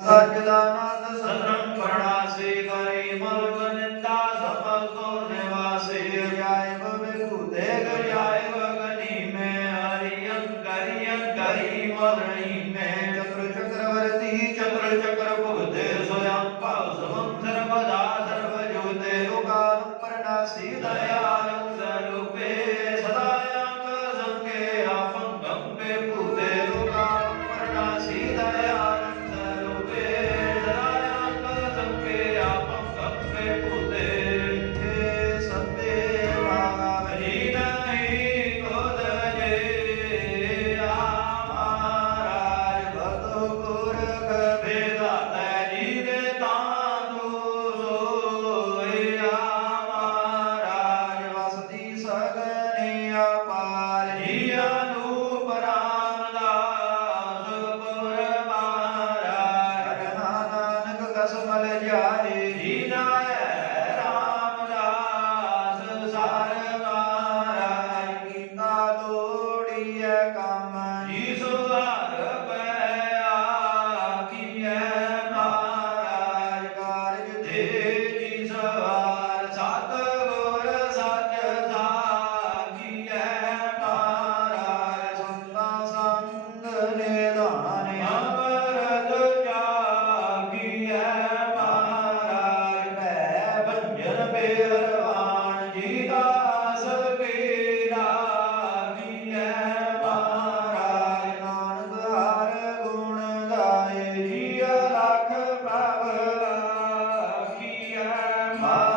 सच्चिदानंद सतम प्रणासी करी मल निंदा सफल तो निवासी। जाय भूते जाय गनी में। हरियं करियं करी मल में। चक्र चक्रवर्ती चक्र चक्र भूते स्वयं पाव सर्वदा सर्वज्योते। लोकानुप्रणासी दया। Maléria A Ah.